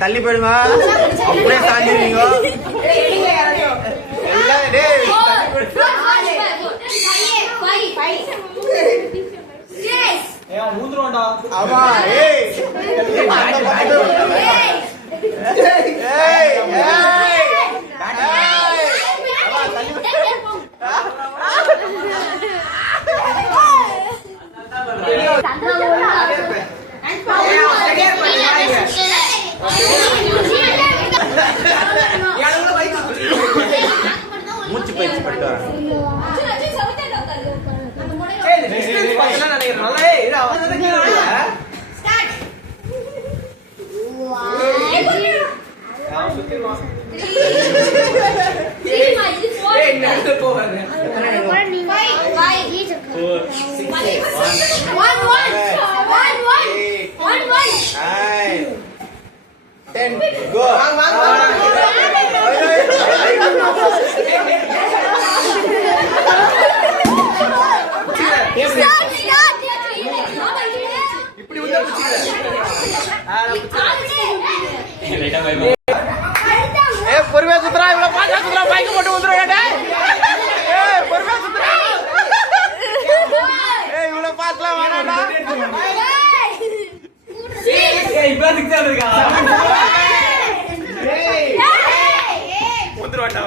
தள்ளி போயிடுங்க அப்படியே சாஞ்சிருவீங்க ஆமா மூச்சு பயிற்சி பண்ணிட்டு பொறுமையா சுத்துறா இவ்வளவு பாக்க சுத்துறா பைக் போட்டு வந்துருவாங்க பொறுமையா சுத்துறா இவ்வளவு பாக்கலாம் வேணாடா இப்ப திக்தான் இருக்கா வந்துருவாட்டா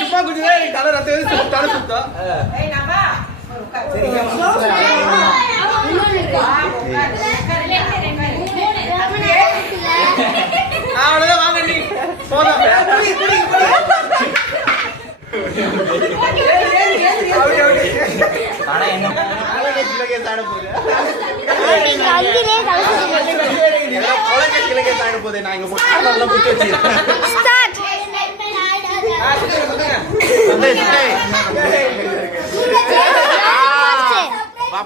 சும்மா குடிச்சா எனக்கு தலை ரத்தம் தலை சுத்தம் அவ்வளவுதான் வாங்க நீ போதும் ஆனா என்ன போகுது நான் இங்க புடிச்சு வச்சிருக்கேன்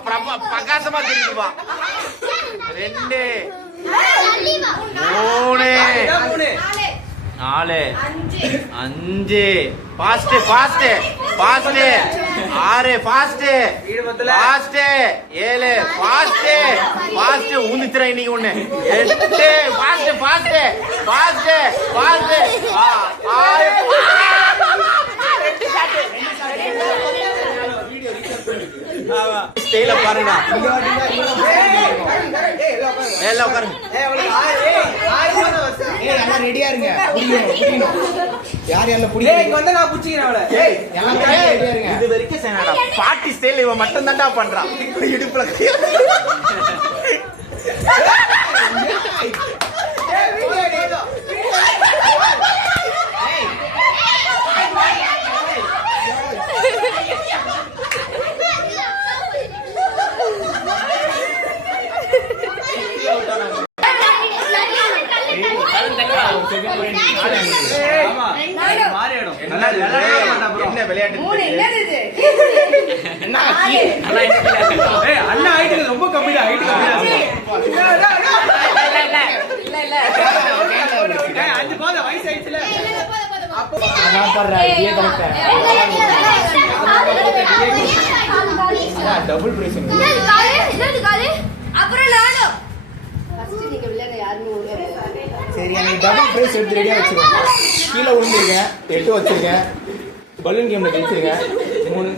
பிரகாசமா தெரியுதுப்பா 2 3 4 5 ஃபாஸ்ட் 6 ஃபாஸ்ட் 7 ஃபாஸ்ட் ஊந்துச்சுறா இன்னைக்கு ஒண்ணு 8 ஃபாஸ்ட் ஸ்டைல பாருங்க எல்லாம் உட்காருங்க எல்லாம் ரெடியா இருங்க யார் எல்லாம் புடிங்க வந்து நான் புடிச்சிக்கிறேன் அவளை எல்லாம் ரெடியா இருங்க இது வரைக்கும் சேனாடா பாட்டி ஸ்டைல் இவ மட்டும் தான்டா பண்றான் இடுப்புல என்ன விளையாட்டு அண்ணா ஹைட் ரொம்ப கம்மி தான் ஹைட் அஞ்சு போத வயசு ஆயிடுச்சுல டபுள் பிரைஸ் சரி எனக்கு டபுள் பிரைஸ் எடுத்து ரெடியா வச்சிருக்கேன் கீழே விழுந்துருக்கேன் 8 வச்சிருக்கேன் பலூன் கேம்ல ஜெயிச்சிருக்கேன் 3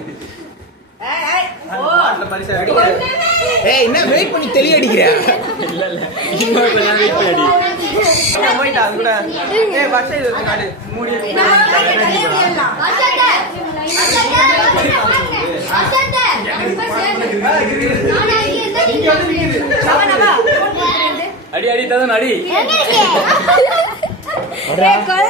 என்ன வெயிட் பண்ணி தெளிய அடிக்கிற இல்ல இன்னொரு கொஞ்சம் வெயிட் பண்ணி அடி போய்டா கூட பச்சை இது காடு மூடி வசந்த அடி அடி ததன் அடி குழந்தை